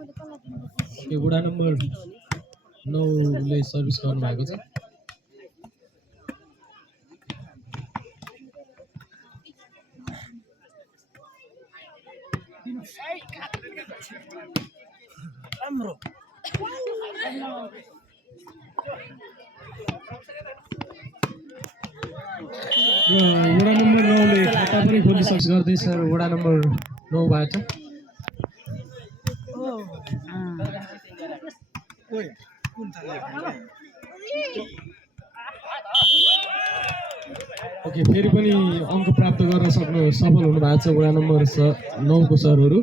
Okay वडा number 9 ले service गर्नु भएको छ राम्रो वडा नम्बर 9 ले खाता पनि खोल्न सक्छ गर्दैछ वडा नम्बर 9 बाट ओके फेरि पनि अङ्क प्राप्त गर्न सक्नु सफल हुनु भएको छ वडा नम्बर 9 को सरहरू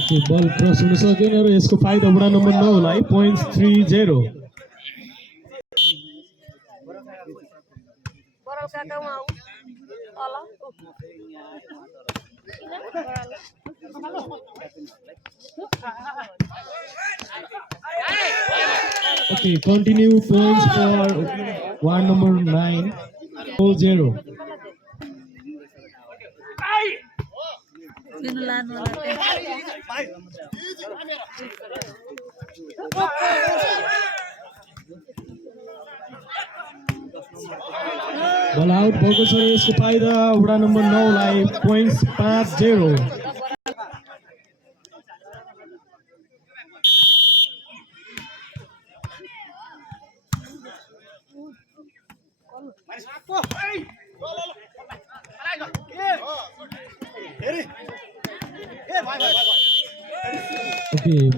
ओके बल क्रस हुन सकेन र यसको फाइदा वडा नम्बर 9 लाई points 3-0 Okay, continue points for one number 9, 4-0. Ball out, भएको छ यसको फाइदा वडा नम्बर 9 लाई पोइन्ट्स 5-0. Okay.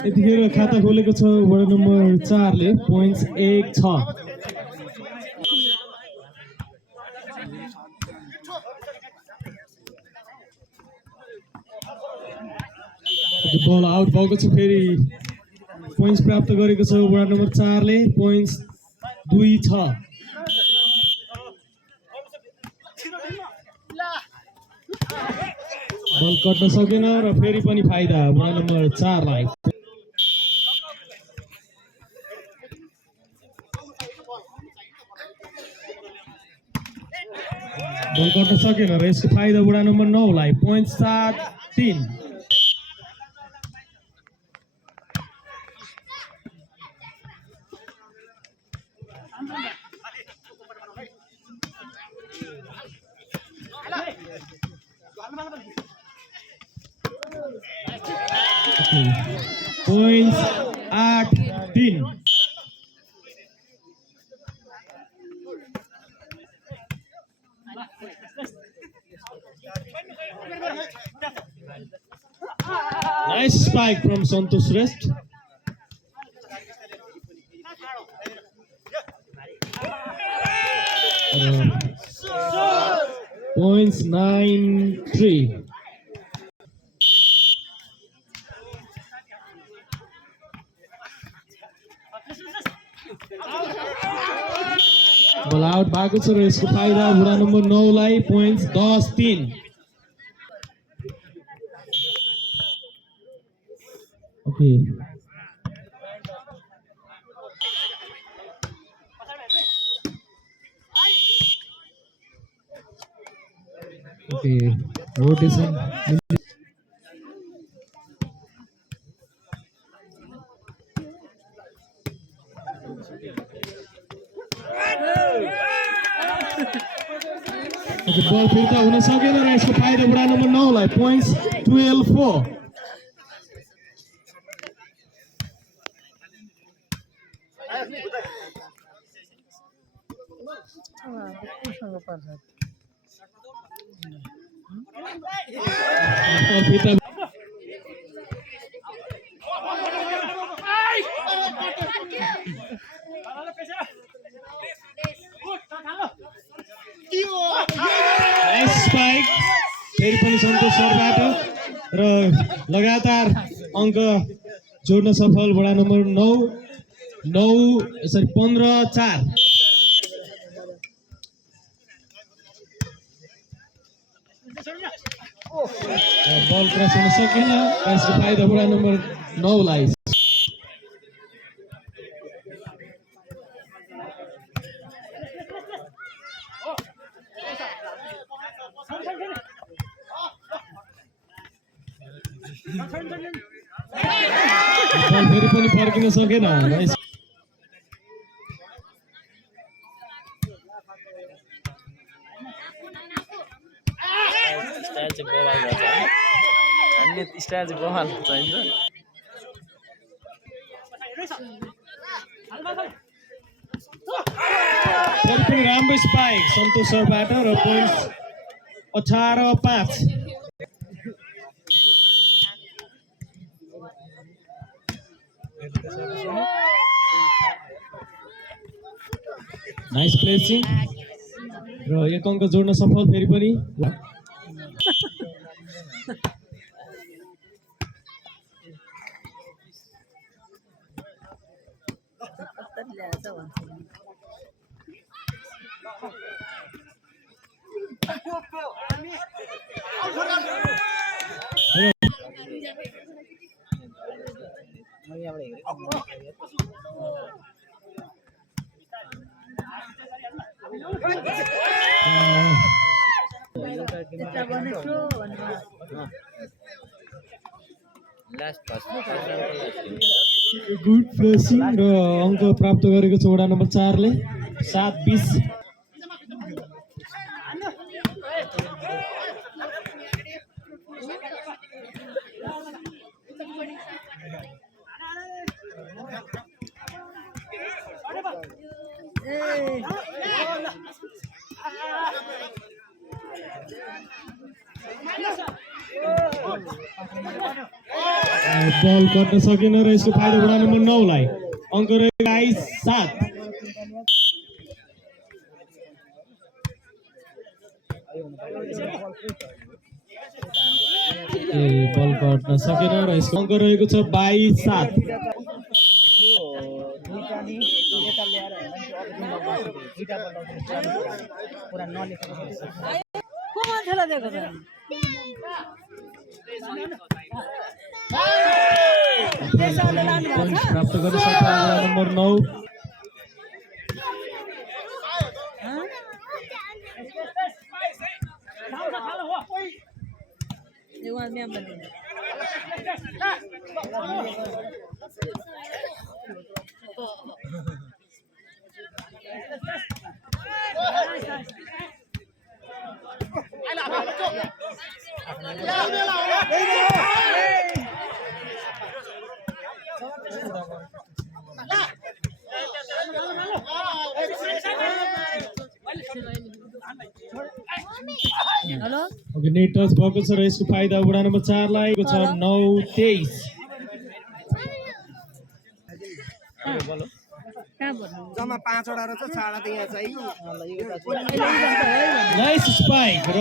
यतिखेर खाता खोलेको छ वडा नम्बर 4 ले पोइन्ट्स 1-6 बल आउट भएको छ फेरि पोइन्ट्स प्राप्त गरेको छ वडा नम्बर 4 ले पोइन्ट्स 2-6 बल कट्न सकेन र फेरि पनि फाइदा वडा नम्बर 4 लाई बल कट्न सकेन र यसको फाइदा वडा नम्बर 9 लाई points 7-3 points 8-3 nice spike from Santosh Rest points 9-3 ball out भएको छ र यसको फाइदा वडा नम्बर 9 लाई पोइन्ट्स 10-3 ओके ओके रोटेशन बल फिर्ता हुन सकेन र यसको फाइदा वडा नम्बर 9 लाई पोइन्ट्स 12-4 फिर्ता स्पाइक फेरि पनि सन्तोष सरबाट र लगातार अङ्क जोड्न सफल वडा नम्बर 15-4 बल क्रस हुन सकेन यसको फाइदा वडा नम्बर 9 लाई बल फेरि पनि फर्किन सकेन स्टाइल चाहिँ बवाल चाहिन्छ फेरि पनि राम्रो स्पाइक सन्तोष सरबाट र पोइन्ट 18-5 नाइस प्लेसिङ र 1 अङ्क जोड्न सफल फेरि पनि गुड प्लेसिङ र अङ्क प्राप्त गरेको छ वडा नम्बर 4 ले 7-20 बल कट्न सकेन र यसको फाइदा वडा नम्बर 9 लाई अङ्क रहेको 7 बल कट्न सकेन र यसको अङ्क रहेको छ 22-7 प्राप्त गर्न सक्छ नम्बर 9 ओके नेट टच भएको छ र यसको फाइदा वडा नम्बर 4 लाई छ 9-23 जम्मा 5 वटा रहेछ 4 त यहाँ चाहिँ नाइस स्पाइक र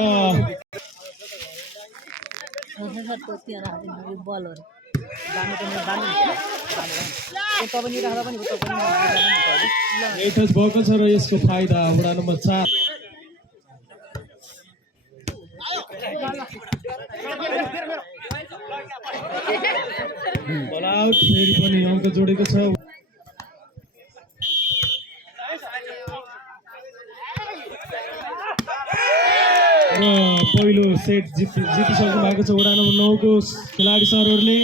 नेट टच भएको छ र यसको फाइदा वडा नम्बर 4 बल आउट फेरि पनि अङ्क जोडेको छ र पहिलो सेट जितिसक्नु भएको छ वडा नम्बर 9 को खेलाडी सरहरूले